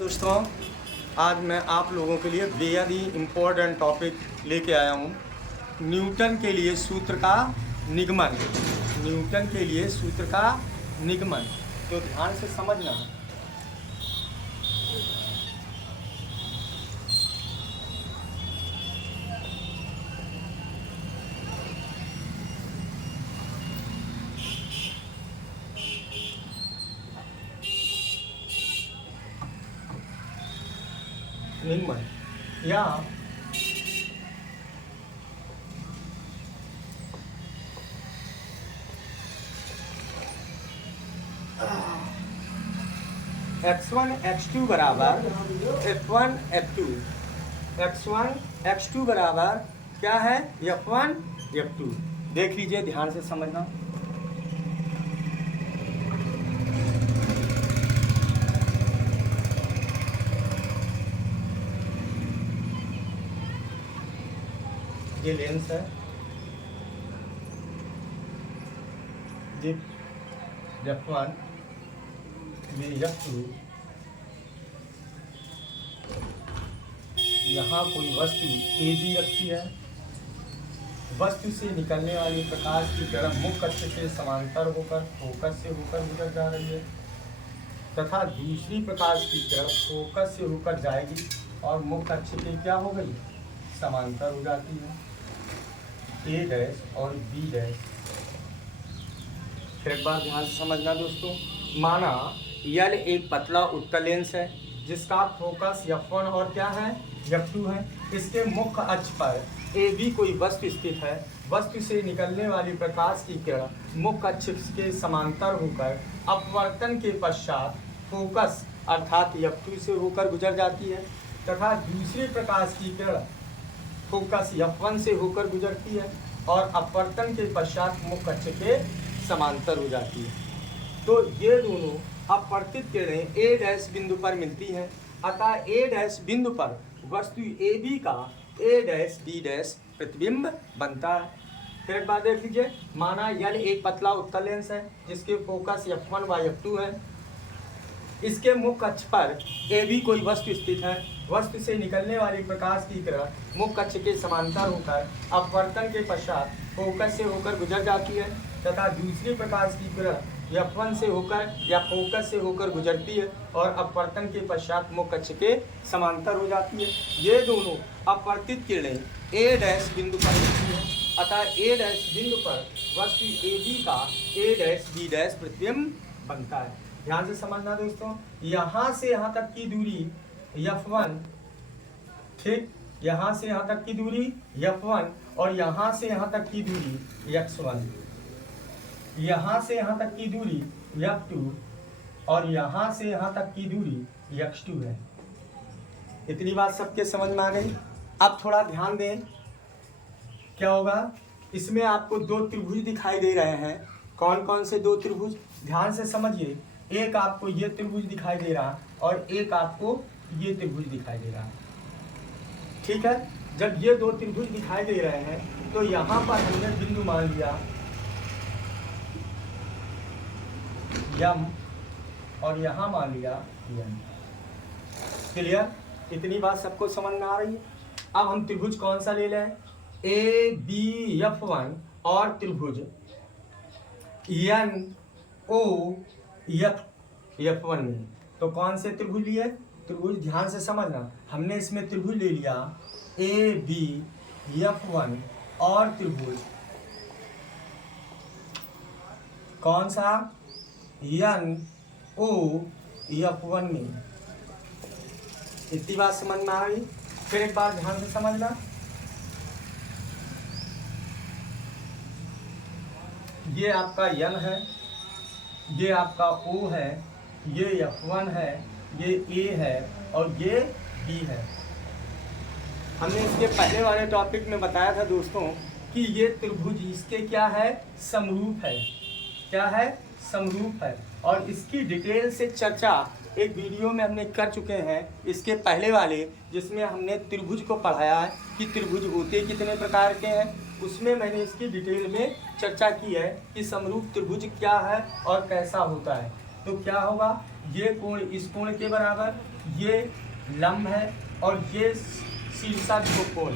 दोस्तों, आज मैं आप लोगों के लिए बेहद ही इम्पोर्टेंट टॉपिक लेके आया हूँ। न्यूटन के लिए सूत्र का निगमन। न्यूटन के लिए सूत्र का निगमन, तो ध्यान से समझना। निगमन या x1 x2 बराबर f1 f2। x1 x2 बराबर क्या है? f1 f2। देख लीजिए, ध्यान से समझना। ये लेंस है, ये f1, ये f2। यहाँ कोई वस्तु AB रखी है। वस्तु से निकलने वाली प्रकाश की किरण मुख्य अक्ष से समांतर होकर फोकस से होकर गुजर जा रही है, तथा दूसरी प्रकाश की किरण फोकस से होकर जाएगी और मुख्य अक्ष के क्या हो गई? समांतर हो जाती है। A डैश और B डैश। फिर एक बार ध्यान से समझना दोस्तों। माना यल एक पतला उत्तल लेंस है जिसका फोकस f1 और क्या है? f2 है। इसके मुख्य अक्ष पर AB कोई वस्तु स्थित है। वस्तु से निकलने वाली प्रकाश की किरण मुख्य अक्ष के समांतर होकर अपवर्तन के पश्चात फोकस अर्थात f2 से होकर गुजर जाती है, तथा दूसरी प्रकाश की किरण फोकस f1 से होकर गुजरती है और अपवर्तन के पश्चात मुख्य अक्ष के समांतर हो जाती है। तो ये दोनों अपवर्तित किरणें A डैश बिंदु पर मिलती हैं। अतः A डैश बिंदु पर वस्तु AB का A डैश B डैश प्रतिबिंब बनता है। फिर एक बात देख लीजिए। माना यल एक पतला उत्तल लेंस है जिसके फोकस f1 व f2 है। इसके मुख्य अक्ष पर AB कोई वस्तु स्थित है। वस्तु से निकलने वाली प्रकाश की किरण मुख्य अक्ष के समांतर होकर अपवर्तन के पश्चात फोकस से होकर गुजर जाती है, तथा दूसरी प्रकाश की किरण f1 से होकर या फोकस से होकर गुजरती है और अपवर्तन के पश्चात मुख्य अक्ष के समांतर हो जाती है। ये दोनों अपवर्तित किरणें A डैश बिंदु पर मिलती हैं। अतः A डैश बिंदु पर वस्तु AB का A डैश B डैश प्रतिबिंब बनता है। ध्यान से समझना दोस्तों। यहाँ से यहाँ तक की दूरी f1, ठीक, यहाँ से यहाँ तक की दूरी f1 और यहाँ से यहाँ तक की दूरी x1, यहाँ से यहाँ तक की दूरी f2 और यहाँ से यहाँ तक की दूरी x2 है। इतनी बात सबके समझ में आ गई। अब थोड़ा ध्यान दें, क्या होगा? इसमें आपको दो त्रिभुज दिखाई दे रहे हैं। कौन कौन से दो त्रिभुज? ध्यान से समझिए। एक आपको ये त्रिभुज दिखाई दे रहा और एक आपको ये त्रिभुज दिखाई दे रहा है, ठीक है। जब ये दो त्रिभुज दिखाई दे रहे हैं तो यहाँ पर हमने बिंदु मान लिया M और यहाँ मान लिया N। क्लियर? इतनी बात सबको समझ में आ रही है। अब हम त्रिभुज कौन सा ले लें? ABF1 और त्रिभुज NOF1 में। तो कौन से त्रिभुज लिए? त्रिभुज ध्यान से समझना। हमने इसमें त्रिभुज ले लिया ABF1 और त्रिभुज कौन सा? NOF1 में। इतनी बात समझ में आ गई। फिर एक बार ध्यान से समझना। ये आपका N है, ये आपका O है, ये F1 है, ये A है और ये B है। हमने इसके पहले वाले टॉपिक में बताया था दोस्तों कि ये त्रिभुज इसके क्या है? समरूप है। क्या है? समरूप है। और इसकी डिटेल से चर्चा एक वीडियो में हमने कर चुके हैं, इसके पहले वाले, जिसमें हमने त्रिभुज को पढ़ाया है कि त्रिभुज होते कितने प्रकार के हैं। उसमें मैंने इसकी डिटेल में चर्चा की है कि समरूप त्रिभुज क्या है और कैसा होता है। तो क्या होगा? ये कोण इस कोण के बराबर, ये लंब है और ये शीर्षक जो कोण।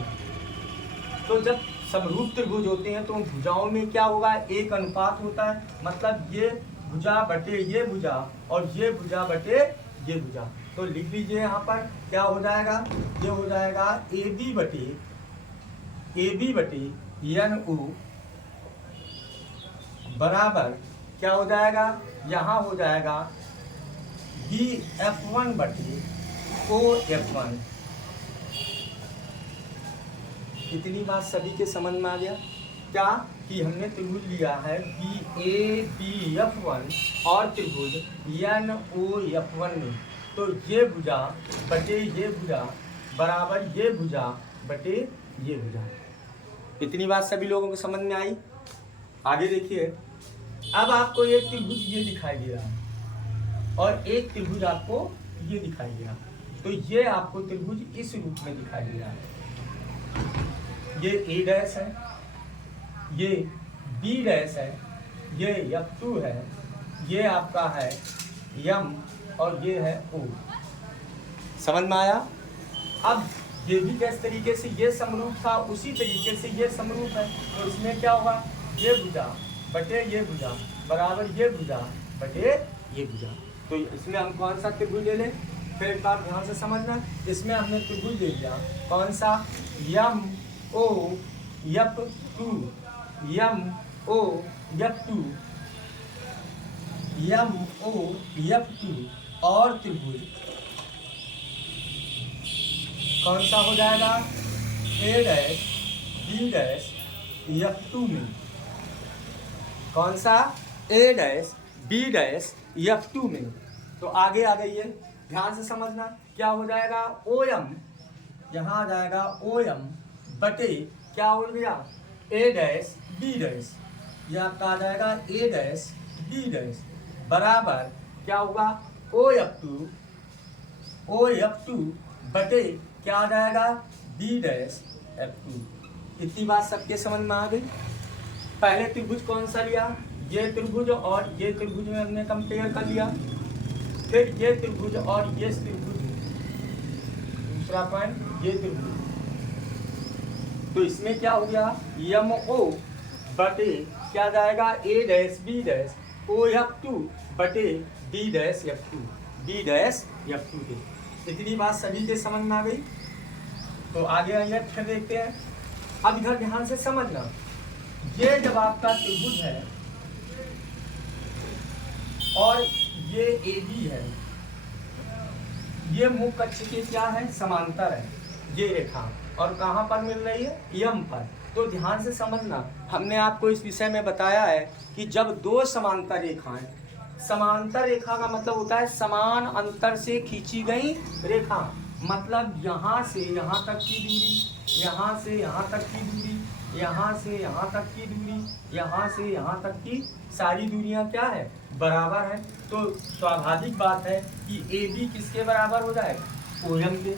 तो जब समरूप त्रिभुज होते हैं तो भुजाओं में क्या होगा, एक अनुपात होता है, मतलब ये भुजा बटे ये भुजा और ये भुजा बटे ये भुजा। तो लिख लीजिए यहाँ पर क्या हो जाएगा, ये हो जाएगा ए बी बटे एन ओ बराबर क्या हो जाएगा, यहाँ हो जाएगा बी एफ वन बटे ओ एफ वन। इतनी बात सभी के समझ में आ गया क्या, कि हमने त्रिभुज लिया है B A B F one और त्रिभुज एन ओ एफ वन में, तो ये भुजा बटे ये भुजा बराबर ये भुजा बटे ये भुजा। इतनी बात सभी लोगों को समझ में आई। आगे देखिए, अब आपको एक त्रिभुज ये दिखाई दे रहा है और एक त्रिभुज आपको ये दिखाई दे रहा है। तो ये आपको त्रिभुज इस रूप में दिखाई दे रहा है, ये ए डैश है, ये बी डैश है, ये F2 है, ये आपका है यम और ये है ओ। समझ में आया। अब ये भी किस तरीके से ये समरूप था उसी तरीके से ये समरूप है, तो इसमें क्या होगा, ये भुजा बटे ये भुजा बराबर ये भुजा बटे ये भुजा। तो इसमें हम कौन सा त्रिभुज ले लें, फिर एक बार ध्यान से समझना। इसमें हमने त्रिभुज ले लिया कौन सा, यम ओ F2 यम ओ F2 यम ओ F2 और त्रिभुज कौन सा हो जाएगा, A dash B dash F2 में, कौन सा, ए डैश बी डैश F2 में। तो आगे आ गई है, ध्यान से समझना क्या हो जाएगा, ओ एम, यहाँ आ जाएगा ओ एम बटे क्या हो गया, ए डैश बी डैश, ये आपका आ जाएगा ए डैश बी डैश बराबर क्या होगा, ओ F2 बटे क्या आ जाएगा, बी डैश F2। इतनी बात सबके समझ में आ गई। पहले त्रिभुज कौन सा लिया, ये त्रिभुज और ये त्रिभुज में हमने कंपेयर कर लिया, फिर ये त्रिभुज और ये त्रिभुज, दूसरा पॉइंट ये त्रिभुज। तो इसमें क्या हो गया, यम ओ बटे क्या जाएगा, A dash B dash O F2 बटे बी डैश F2 के। इतनी बात सभी के समझ में आ गई। तो आगे आइए फिर देखते हैं। अब इधर ध्यान से समझना, ये जब आपका त्रिभुज है और ये ए बी है, ये मुख्य अक्ष के क्या है, समांतर है ये रेखा, और कहाँ पर मिल रही है, यम पर। तो ध्यान से समझना, हमने आपको इस विषय में बताया है कि जब दो समांतर रेखाएं, समांतर रेखा का मतलब होता है समान अंतर से खींची गई रेखा, मतलब यहाँ से यहाँ तक की दूरी, यहाँ से यहाँ तक की दूरी, यहाँ से यहाँ तक की दूरी, यहाँ से यहाँ तक की सारी दूरियां क्या है, बराबर है। तो स्वाभाविक बात है कि ए बी किसके बराबर हो जाएगा, ओ एम के।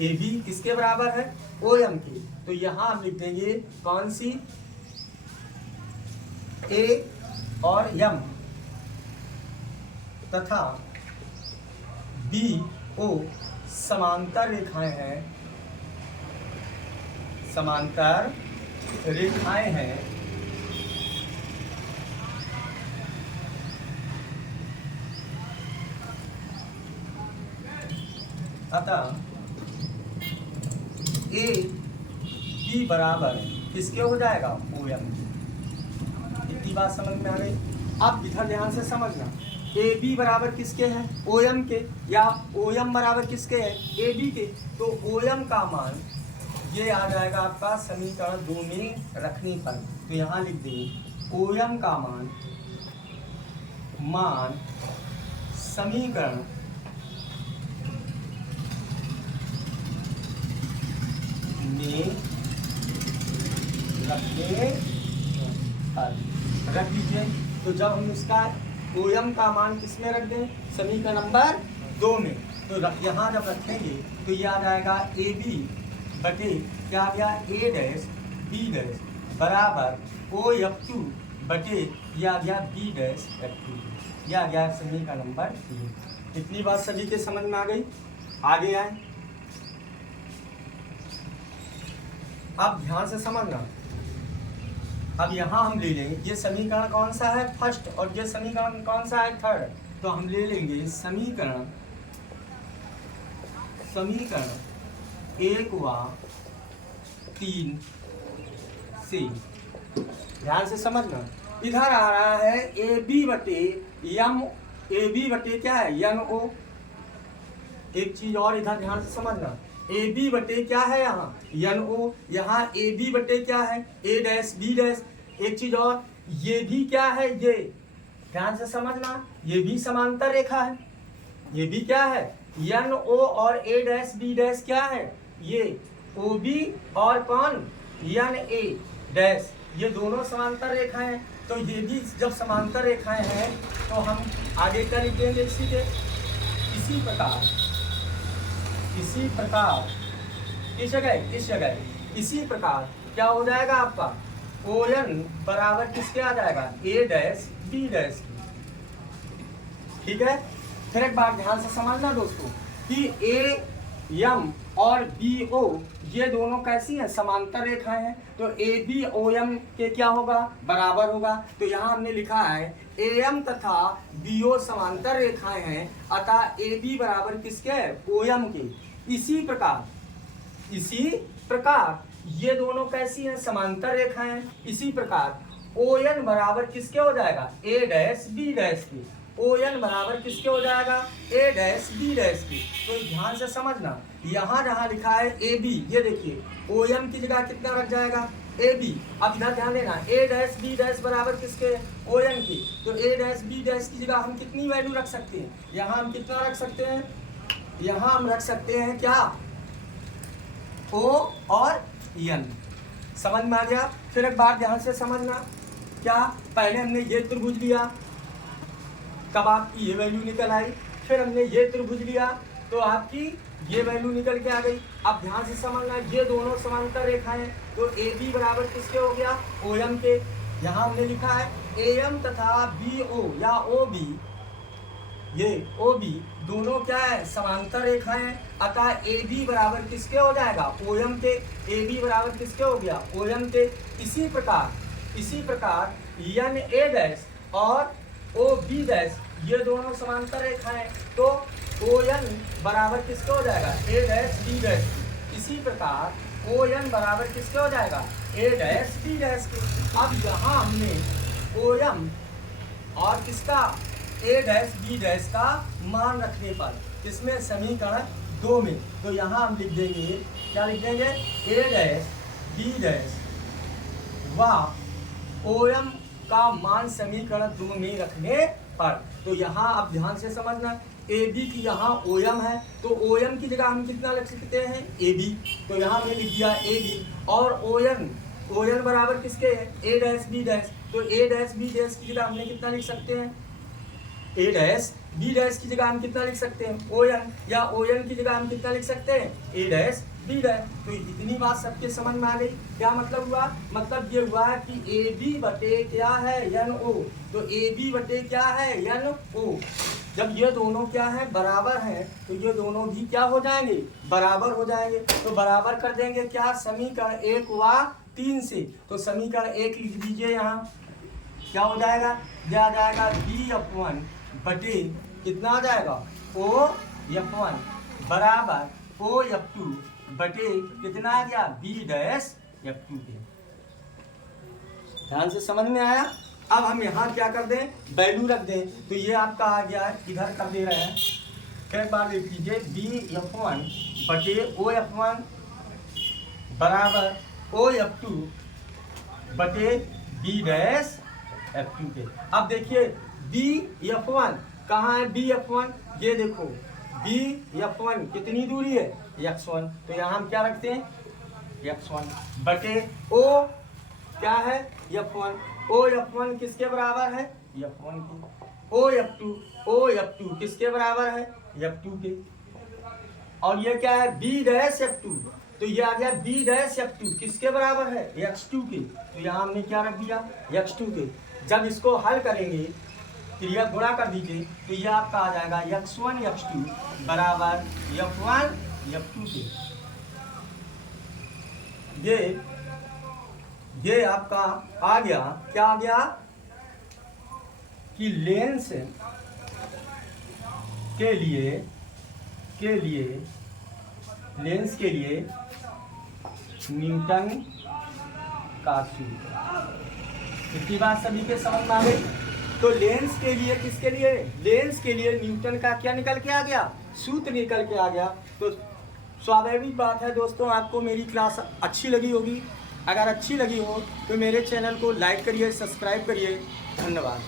ए बी किसके बराबर है, ओ एम के। तो यहाँ हम लिख देंगे कौन सी, ए और एम तथा बी ओ समांतर रेखाएं हैं, समांतर रेखाएं हैं अतः ए बी बराबर किसके हो जाएगा, ओ एम। इतनी बात समझ में आ गई। अब इधर ध्यान से समझना, ए बी बराबर किसके हैं, ओ एम के, या ओ एम बराबर किसके हैं, ए बी के। तो ओ एम का मान ये आ जाएगा आपका समीकरण 2 में रखने पर। तो यहाँ लिख देंगे ओ एम का मान समीकरण में रखने पर रख दीजिए। तो जब हम इसका ओ एम का मान किस में रख दें, समीकरण नंबर 2 में, तो यहाँ जब रखेंगे तो ये आ जाएगा ए बी बटे क्या आ गया, ए डैश बी डैश बराबर ओ F2 बटे ये आ गया बी डैश F2। यह आ गया समीकरण नंबर 3। इतनी बात सभी के समझ में आ गई। आगे आए, अब ध्यान से समझना। अब यहाँ हम ले लेंगे, ये समीकरण कौन सा है, फर्स्ट, और ये समीकरण कौन सा है, थर्ड। तो हम ले लेंगे समीकरण 1 व 3 से। ध्यान से समझना, इधर आ रहा है ए बी बटे यम, ए बी बटे क्या है, यन ओ। एक चीज और इधर ध्यान से समझना, ए बी बटे क्या है यहाँ, यन ओ। यहाँ ए बी बटे क्या है, ए डैश बी डैश। एक चीज और, ये भी क्या है, ये ध्यान से समझना, ये भी समांतर रेखा है। ये भी क्या है, यन ओ और ए डैश बी डैश क्या है, ये ओ बी और कौन, यन ए डैश, ये दोनों समांतर रेखाएं हैं। तो ये भी जब समांतर रेखाएं हैं तो हम आगे क्या लिखेंगे, सीधे इसी प्रकार इस जगह इसी प्रकार क्या हो जाएगा आपका, ओ एन बराबर किसके आ जाएगा, ए डैश बी डैश। ठीक है, फिर एक बार ध्यान से समझना दोस्तों कि ए एम और बी ओ ये दोनों कैसी हैं, समांतर रेखाएं हैं। तो ए बी ओ एम के क्या होगा, बराबर होगा। तो यहाँ हमने लिखा है ए एम तथा बी ओ समांतर रेखाएं हैं, अतः ए बी बराबर किसके है, ओ एम के। इसी प्रकार ये दोनों कैसी हैं, समांतर रेखाएं हैं। इसी प्रकार ओ एन बराबर किसके हो जाएगा, ए डैश बी डैश के। ओ एन बराबर किसके हो जाएगा, ए डैश बी डैश की। तो ध्यान से समझना, यहाँ जहाँ लिखा है ए बी, ये देखिए ओ एम की जगह कितना रख जाएगा, ए बी। अब इधर ध्यान देना, ए डैश बी डैश बराबर किसके, ओ एन की। तो ए डैश बी डैश की जगह हम कितनी वैल्यू रख सकते हैं, यहाँ हम कितना रख सकते हैं, यहाँ हम रख सकते हैं क्या, ओ और एन। समझ में आ गया। फिर एक बार ध्यान से समझना, क्या पहले हमने ये त्रिभुज लिया, तब आपकी ये वैल्यू निकल आई। फिर हमने ये त्रिभुज लिया तो आपकी ये वैल्यू निकल के आ गई। अब ध्यान से समझना, ये दोनों समांतर रेखाएं, तो ए बी बराबर किसके हो गया, ओ एम के। यहाँ हमने लिखा है ए एम तथा बी ओ या ओ बी, ये ओ बी दोनों क्या है, समांतर रेखाएं हैं, अतः ए बी बराबर किसके हो जाएगा, ओ एम के। ए बी बराबर किसके हो गया, ओ एम के। इसी प्रकार एन ए डैश और ओ बी डैश ये दोनों समांतर रेखाएं, तो ओ एन बराबर किसके हो जाएगा, ए डैश बी डैश। इसी प्रकार ओ एन बराबर किसके हो जाएगा, ए डैश बी डैश के। अब यहाँ हमने ओ एम और किसका, ए डैश बी डैश का मान रखने पर, इसमें समीकरण 2 में, तो यहाँ हम लिख देंगे, क्या लिख देंगे, ए डैश बी डैश व ओ एम का मान समीकरण 2 में रखने पर। तो यहाँ आप ध्यान से समझना, ए बी की यहाँ ओ एम है, तो ओ एम की जगह हम कितना लिख सकते हैं, ए बी। तो यहाँ हमने लिख दिया ए बी, और ओ एन बराबर किसके है, ए डैश बी डैश। तो ए डैश बी डैश की जगह हमने कितना लिख सकते हैं, ए डैश बी डैश की जगह हम कितना लिख सकते हैं, ओ एन, या ओ एन की जगह हम कितना लिख सकते हैं, ए डैश बी डैश। तो इतनी बात सबके समझ में आ गई। क्या मतलब हुआ, मतलब ये हुआ कि ए बी बटे क्या है, एन ओ। तो ए बी बटे क्या है, एन ओ। जब ये दोनों क्या है, बराबर हैं, तो ये दोनों भी क्या हो जाएंगे, बराबर हो जाएंगे। तो बराबर कर देंगे क्या, समीकरण 1 व 3 से। तो समीकरण 1 लिख दीजिए, यहाँ क्या हो जाएगा, आ जाएगा बी अपवन बटे कितना आ जाएगा, ओ एफ वन बराबर ओ एफ टू बटे कितना आ गया, बी डैश एफ टू के। ध्यान से समझ में आया। अब हम यहाँ क्या कर दें, वैल्यू रख दें। तो ये आपका आ गया है, इधर कर दे रहे हैं। फिर एक बार लिख लीजिए, बी एफ वन बटे ओ एफ वन बराबर ओ एफ टू बटे बी डैश एफ टू के। अब देखिए बी एफ वन कहाँ है, बी एफ वन, ये देखो बी एफ वन कितनी दूरी है, एक्स वन। तो यहाँ हम क्या रखते हैं, एक्स वन बटे ओ क्या है, F one. O F one किसके बराबर है, एफ वन की। ओ एफ टू किसके बराबर है, एफ टू के। और ये क्या है, बी डैश एफ टू। तो ये आ गया बी डैश एफ टू किसके बराबर है, एक्स टू के। तो यहाँ हमने क्या रख दिया, एक्स टू के। जब इसको हल करेंगे क्रिया गुणा कर दीजिए तो ये आपका आ जाएगा x1 x2 बराबर f1 f2 के। ये आपका आ गया, क्या आ गया कि लेंस के लिए लेंस के लिए न्यूटन का सूत्र। इतनी बात सभी के समझ में आ गई। तो लेंस के लिए, किसके लिए, लेंस के लिए न्यूटन का क्या निकल के आ गया, सूत्र निकल के आ गया। तो स्वाभाविक बात है दोस्तों, आपको मेरी क्लास अच्छी लगी होगी। अगर अच्छी लगी हो तो मेरे चैनल को लाइक करिए, सब्सक्राइब करिए। धन्यवाद।